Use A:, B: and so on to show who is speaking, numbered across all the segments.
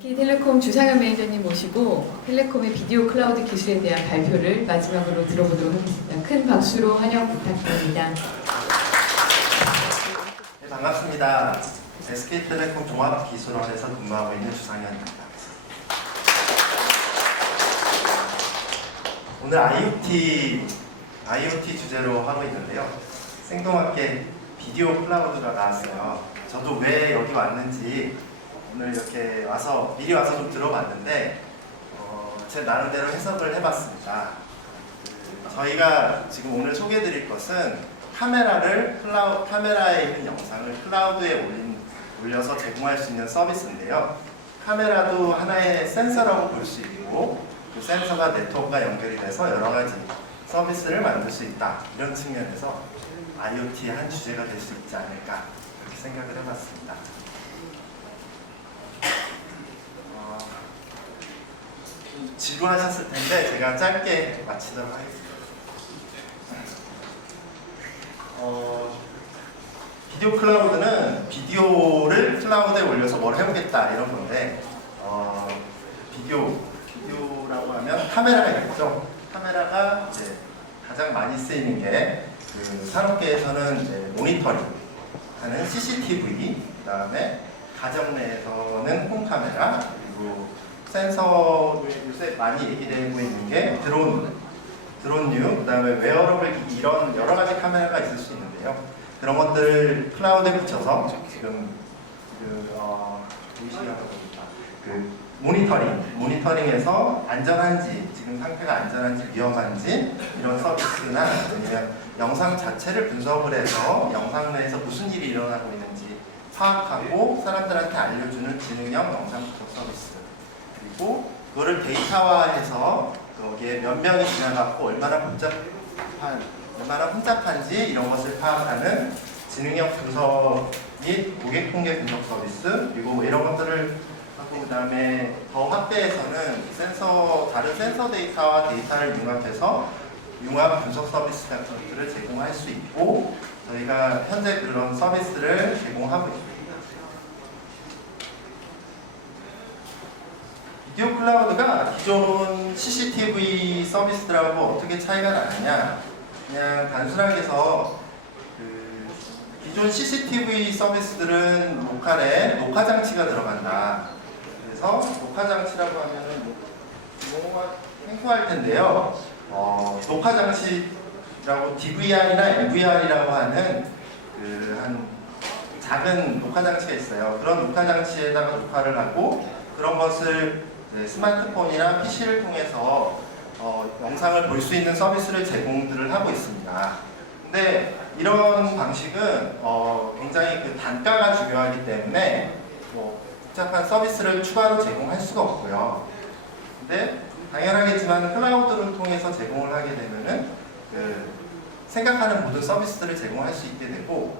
A: SK텔레콤 주상현 매니저님 모시고 텔레콤의 비디오 클라우드 기술에 대한 발표를 마지막으로 들어보도록 하겠습니다. 큰 박수로 환영 부탁드립니다.
B: 네, 반갑습니다. SK텔레콤 종합기술원에서 근무하고 있는 주상현입니다. 오늘 IoT, IoT 주제로 하고 있는데요. 생동하게 비디오 클라우드가 나왔어요. 저도 왜 여기 왔는지 오늘 이렇게 와서 미리 와서 좀 들어봤는데 어, 제 나름대로 해석을 해봤습니다. 그, 저희가 지금 오늘 소개해드릴 것은 카메라를 클라우 카메라에 있는 영상을 클라우드에 올린, 올려서 제공할 수 있는 서비스인데요. 카메라도 하나의 센서라고 볼 수 있고 그 센서가 네트워크가 연결이 돼서 여러 가지 서비스를 만들 수 있다 이런 측면에서 IoT의 한 주제가 될 수 있지 않을까 그렇게 생각을 해봤습니다. 질문하셨을 텐데 제가 짧게 마치도록 하겠습니다. 어, 비디오 클라우드는 비디오를 클라우드에 올려서 뭘 해보겠다 이런 건데 어, 비디오 비디오라고 하면 카메라가 있죠. 카메라가 이제 가장 많이 쓰이는 게 그 산업계에서는 이제 모니터링 하는 CCTV 그다음에 가정 내에서는 홈 카메라 그리고 센서 요새 많이 얘기되고 있는 게 드론 드론류, 그 다음에 웨어러블 기기 이런 여러 가지 카메라가 있을 수 있는데요. 그런 것들을 클라우드에 붙여서 지금 그 어, 보이시면 보니까 그 모니터링, 모니터링에서 안전한지 지금 상태가 안전한지 위험한지 이런 서비스나 아니면 영상 자체를 분석을 해서 영상 내에서 무슨 일이 일어나고 있는지 파악하고 사람들한테 알려주는 지능형 영상 분석 서비스 그리고 그거를 데이터화해서 거기에 몇 명이 지나갔고 얼마나 복잡한 얼마나 혼잡한지 이런 것을 파악하는 지능형 분석 및 고객 통계 분석 서비스 그리고 뭐 이런 것들을 하고 그다음에 더 확대해서는 센서 다른 센서 데이터와 데이터를 융합해서 융합 분석 서비스 같은 것들을 제공할 수 있고 저희가 현재 그런 서비스를 제공하고 있습니다. 비디오 클라우드가 기존 CCTV 서비스들하고 어떻게 차이가 나느냐 그냥 단순하게 해서 그 기존 CCTV 서비스들은 로컬에 녹화 장치가 들어간다. 그래서 녹화 장치라고 하면은 뭐 용어가 생소할 텐데요. 어, 녹화 장치라고 DVR이나 MVR이라고 하는 그 한 작은 녹화 장치가 있어요. 그런 녹화 장치에다가 녹화를 하고 그런 것을 스마트폰이나 PC를 통해서 어, 영상을 볼 수 있는 서비스를 제공들을 하고 있습니다. 근데 이런 방식은 어, 굉장히 그 단가가 중요하기 때문에 뭐 복잡한 서비스를 추가로 제공할 수가 없고요. 근데 당연하겠지만 클라우드를 통해서 제공을 하게 되면은 그 생각하는 모든 서비스들을 제공할 수 있게 되고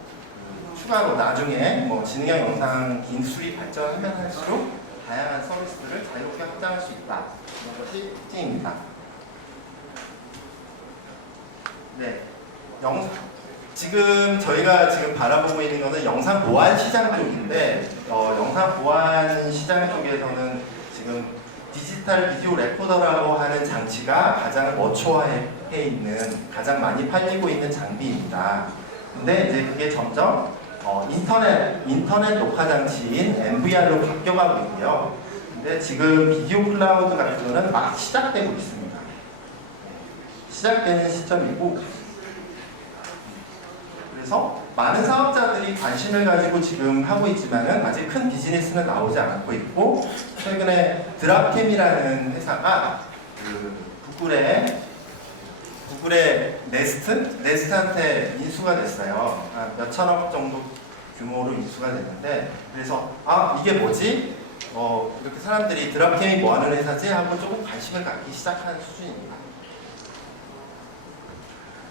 B: 그 추가로 나중에 뭐 지능형 영상 기술이 발전하면 할수록 다양한 서비스들을 자유롭게 확장할 수 있다. 이런 것이 특징입니다. 네. 영, 지금 저희가 지금 바라보고 있는 것은 영상 보안 시장 쪽인데, 어, 영상 보안 시장 쪽에서는 지금 디지털 비디오 레코더라고 하는 장치가 가장 어초화해 있는, 가장 많이 팔리고 있는 장비입니다. 근데 이제 그게 점점 어, 인터넷, 인터넷 녹화 장치인 MVR로 바뀌어가고 있고요. 근데 지금 비디오 클라우드 같은 거는 막 시작되고 있습니다. 시작되는 시점이고, 그래서 많은 사업자들이 관심을 가지고 지금 하고 있지만은 아직 큰 비즈니스는 나오지 않고 있고, 최근에 드랍캠이라는 회사가 그 구글의 구글의 네스트? 네스트한테 인수가 됐어요. 한 몇천억 정도 규모로 인수가 됐는데, 그래서, 아, 이게 뭐지? 어, 이렇게 사람들이 드랍캠이 뭐 하는 회사지? 하고 조금 관심을 갖기 시작한 수준입니다.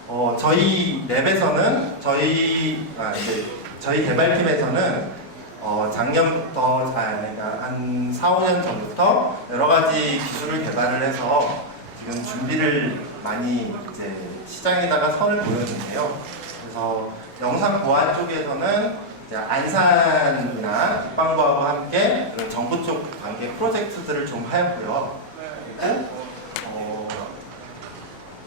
B: 어, 저희 랩에서는, 저희, 아, 이제, 저희 개발팀에서는, 어, 작년부터, 아, 그러니까 한 4, 5년 전부터 여러 가지 기술을 개발을 해서 지금 준비를 많이 이제 시장에다가 선을 보였는데요. 그래서 영상 보안 쪽에서는 안산이나 국방부하고 함께 그 정부 쪽 관계 프로젝트들을 좀 하였고요. 그리고 어,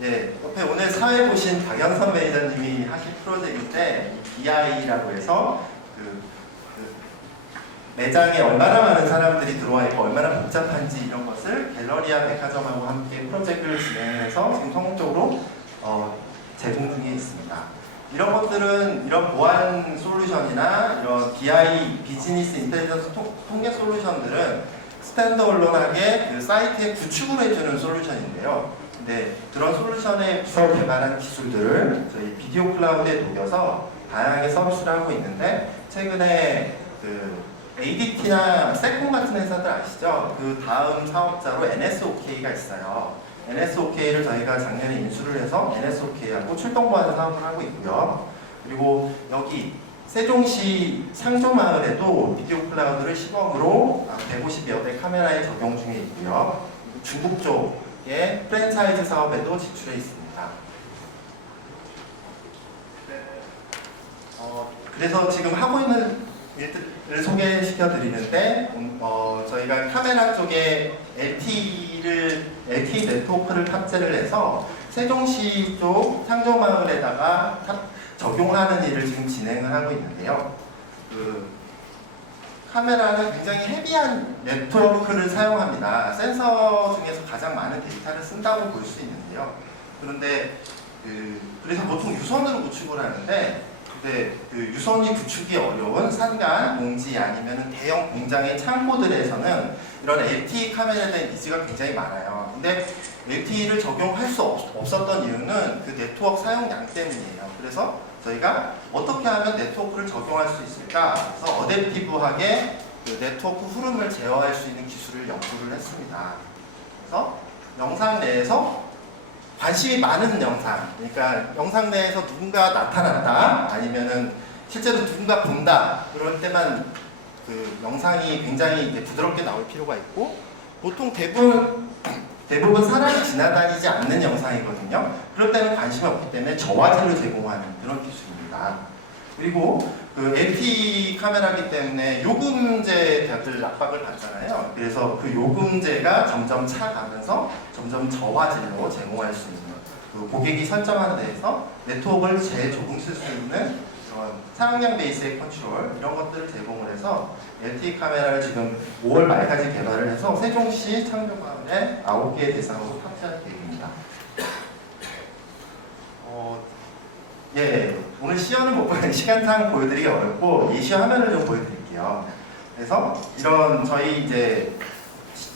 B: 예, 옆에 오늘 사회 보신 박영선 매니저님이 하신 프로젝트인데 이 BI라고 해서 그, 그 매장에 얼마나 많은 사람들이 들어와 있고 얼마나 복잡한지 이런 것을 갤러리아 백화점하고 함께 프로젝트를 진행해서 지금 성공적으로 어, 제공 중에 있습니다. 이런 것들은 이런 보안 솔루션이나 이런 BI 비즈니스 인텔리전스 통, 통계 솔루션들은 스탠드얼론하게 그 사이트에 구축을 해주는 솔루션인데요. 근데 그런 솔루션에 부서 개발한 기술들을 저희 비디오 클라우드에 녹여서 다양하게 서비스를 하고 있는데 최근에 그 ADT나 세콤 같은 회사들 아시죠? 그 다음 사업자로 NSOK가 있어요. NSOK를 저희가 작년에 인수를 해서 NSOK하고 출동 보안 사업을 하고 있고요. 그리고 여기 세종시 상조마을에도 비디오 클라우드를 시범으로 150여 대 카메라에 적용 중에 있고요. 중국 쪽의 프랜차이즈 사업에도 진출해 있습니다. 어, 그래서 지금 하고 있는 일들 을 소개시켜 드리는데 음, 어, 저희가 카메라 쪽에 LTE를 LTE 네트워크를 탑재를 해서 세종시 쪽 상조마을에다가 탑, 적용하는 일을 지금 진행을 하고 있는데요. 그 카메라는 굉장히 헤비한 네트워크를 사용합니다. 센서 중에서 가장 많은 데이터를 쓴다고 볼 수 있는데요. 그런데 그, 그래서 보통 유선으로 구축을 하는데 근데 그 유선이 구축이 어려운 산간, 공지 아니면 대형 공장의 창고들에서는 이런 LTE 카메라에 대한 니즈가 굉장히 많아요. 근데 LTE를 적용할 수 없, 없었던 이유는 그 네트워크 사용량 때문이에요. 그래서 저희가 어떻게 하면 네트워크를 적용할 수 있을까? 그래서 어댑티브하게 그 네트워크 흐름을 제어할 수 있는 기술을 연구를 했습니다. 그래서 영상 내에서 관심이 많은 영상, 그러니까 영상 내에서 누군가 나타났다, 아니면은 실제로 누군가 본다, 그럴 때만 그 영상이 굉장히 부드럽게 나올 필요가 있고, 보통 대부분, 대부분 사람이 지나다니지 않는 영상이거든요. 그럴 때는 관심이 없기 때문에 저화질을 제공하는 그런 기술입니다. 그리고 그 LTE 카메라기 때문에 요금제 다들 압박을 받잖아요. 그래서 그 요금제가 점점 차가면서 점점 저화질로 제공할 수 있는 그 고객이 설정하는 데에서 네트워크를 재조금 쓸 수 있는 그런 사용량 베이스의 컨트롤 이런 것들을 제공을 해서 LTE 카메라를 지금 5월 말까지 개발을 해서 세종시 창조마을에 9개 대상으로 탑재할 계획입니다. 어, 예, 오늘 시연은 못 보여 시간상 보여드리기 어렵고 예시 화면을 좀 보여드릴게요. 그래서 이런 저희 이제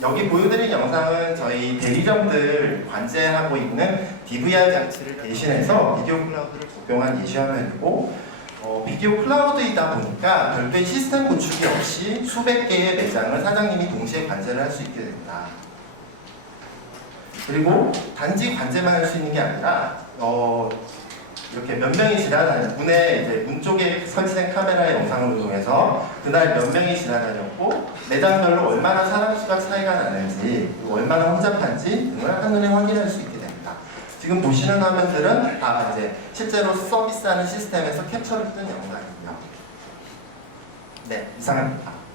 B: 여기 보여드린 영상은 저희 대리점들 관제하고 있는 DVR 장치를 대신해서 비디오 클라우드를 적용한 예시 화면이고 어, 비디오 클라우드이다 보니까 별도의 시스템 구축이 없이 수백 개의 매장을 사장님이 동시에 관제를 할 수 있게 됩니다. 그리고 단지 관제만 할 수 있는 게 아니라 어, 이렇게 몇 명이 지나다니 문에 이제 문 쪽에 설치된 카메라의 영상을 이용해서 그날 몇 명이 지나다녔고 매장별로 얼마나 사람 수가 차이가 나는지 얼마나 혼잡한지 등을 한눈에 확인할 수 있게 됩니다. 지금 보시는 화면들은 다 이제 실제로 서비스하는 시스템에서 캡처를 뜬 영상이고요. 네, 이상입니다.